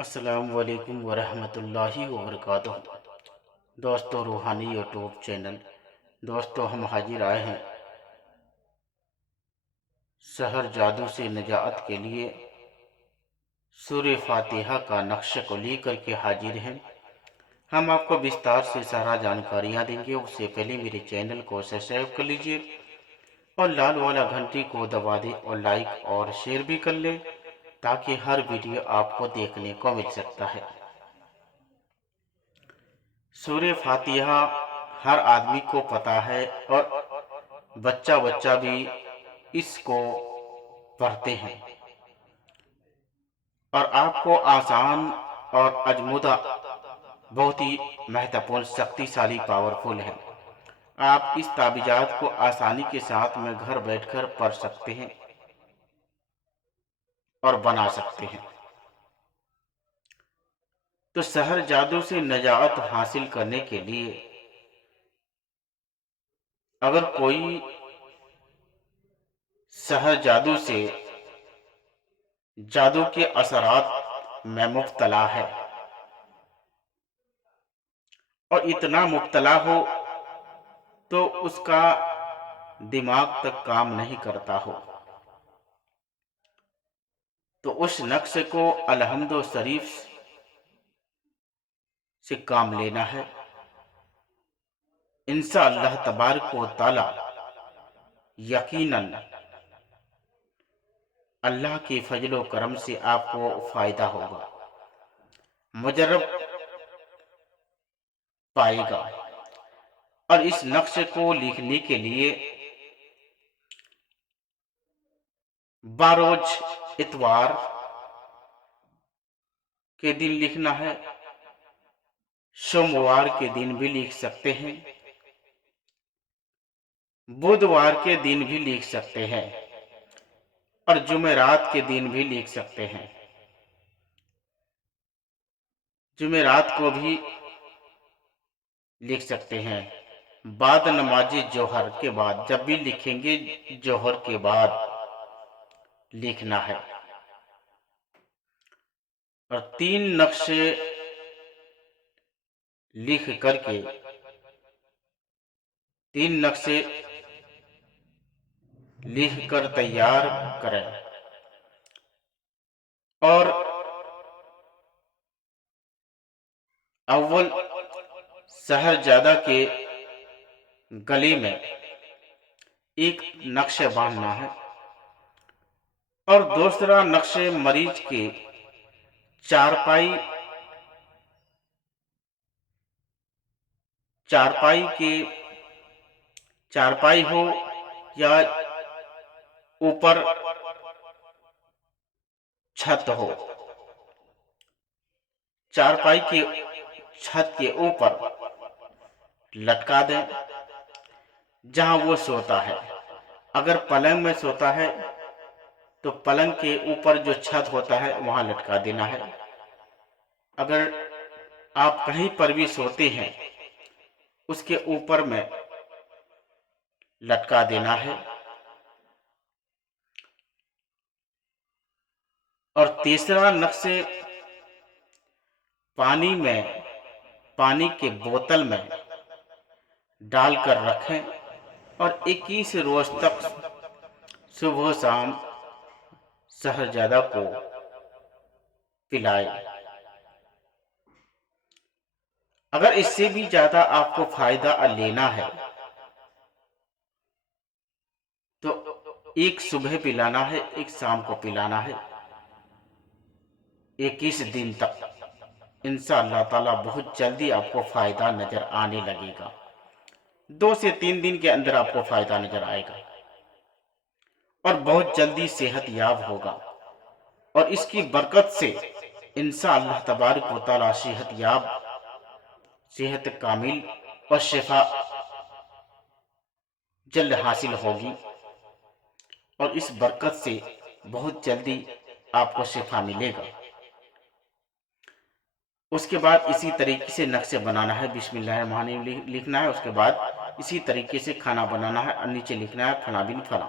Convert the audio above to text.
السلام علیکم ورحمۃ اللہ وبرکاتہ۔ دوستو روحانی یوٹیوب چینل، دوستو ہم حاضر آئے ہیں سحر جادو سے نجات کے لیے سورہ فاتحہ کا نقشہ کو لے کر کے حاضر ہیں۔ ہم آپ کو بستار سے سارا جانکاریاں دیں گے۔ اس سے پہلے میرے چینل کو سبسکرائب کر لیجئے اور لال والا گھنٹی کو دبا دیں اور لائک اور شیئر بھی کر لیں تاکہ ہر ویڈیو آپ کو دیکھنے کو مل سکتا ہے۔ سورہ فاتحہ ہر آدمی کو پتا ہے اور بچہ بھی اس کو پڑھتے ہیں، اور آپ کو آسان اور اجمودہ بہت ہی مہتوپورن شکتیشالی پاورفل ہے۔ آپ اس تعویذات کو آسانی کے ساتھ میں گھر بیٹھ کر پڑھ سکتے ہیں اور بنا سکتے ہیں۔ تو سحر جادو سے نجات حاصل کرنے کے لیے اگر کوئی سحر جادو سے جادو کے اثرات میں مبتلا ہے اور اتنا مبتلا ہو تو اس کا دماغ تک کام نہیں کرتا ہو، تو اس نقش کو الحمد و شریف سے کام لینا ہے۔ انشاءاللہ تبارک و تعالی یقیناً اللہ کے فضل و کرم سے آپ کو فائدہ ہوگا، مجرب پائے گا۔ اور اس نقش کو لکھنے کے لیے باروز اتوار کے دن لکھنا ہے، سوموار کے دن بھی لکھ سکتے ہیں، بدھوار کے دن بھی لکھ سکتے ہیں، اور جمعرات کے دن بھی لکھ سکتے ہیں۔ جمعرات کو بھی لکھ سکتے ہیں، بعد نماز جوہر کے بعد، جب بھی لکھیں گے جوہر کے بعد لکھنا ہے۔ اور 3 نقشے لکھ کر کے 3 نقشے لکھ کر تیار کریں، اور اول سحر جادہ کے گلے میں ایک نقش باندھنا ہے، اور دوسرا نقش مریض کے چارپائی ہو یا اوپر چھت ہو، چارپائی کے چھت کے اوپر لٹکا دیں جہاں وہ سوتا ہے۔ اگر پلنگ میں سوتا ہے تو پلنگ کے اوپر جو چھت ہوتا ہے وہاں لٹکا دینا ہے۔ اگر آپ کہیں پر بھی سوتے ہیں اس کے اوپر میں لٹکا دینا ہے۔ اور تیسرا نقش پانی کے بوتل میں ڈال کر رکھیں اور 21 روز تک صبح و شام سحر جادہ کو پلائیں۔ اگر اس سے بھی زیادہ آپ کو فائدہ لینا ہے تو ایک صبح پلانا ہے، ایک شام کو پلانا ہے، 21 دن تک۔ انشاءاللہ تعالی بہت جلدی آپ کو فائدہ نظر آنے لگے گا، 2 سے 3 دن کے اندر آپ کو فائدہ نظر آئے گا اور بہت جلدی صحت یاب ہوگا۔ اور اس کی برکت سے انشاءاللہ تبارک و تعالی صحت یاب، صحت کامل اور شفا جلد حاصل ہوگی، اور اس برکت سے بہت جلدی آپ کو شفا ملے گا۔ اس کے بعد اسی طریقے سے نقشے بنانا ہے، بسم اللہ الرحمن الرحیم لکھنا ہے، اس کے بعد اسی طریقے سے کھانا بنانا ہے اور نیچے لکھنا ہے فلاں بن فلاں۔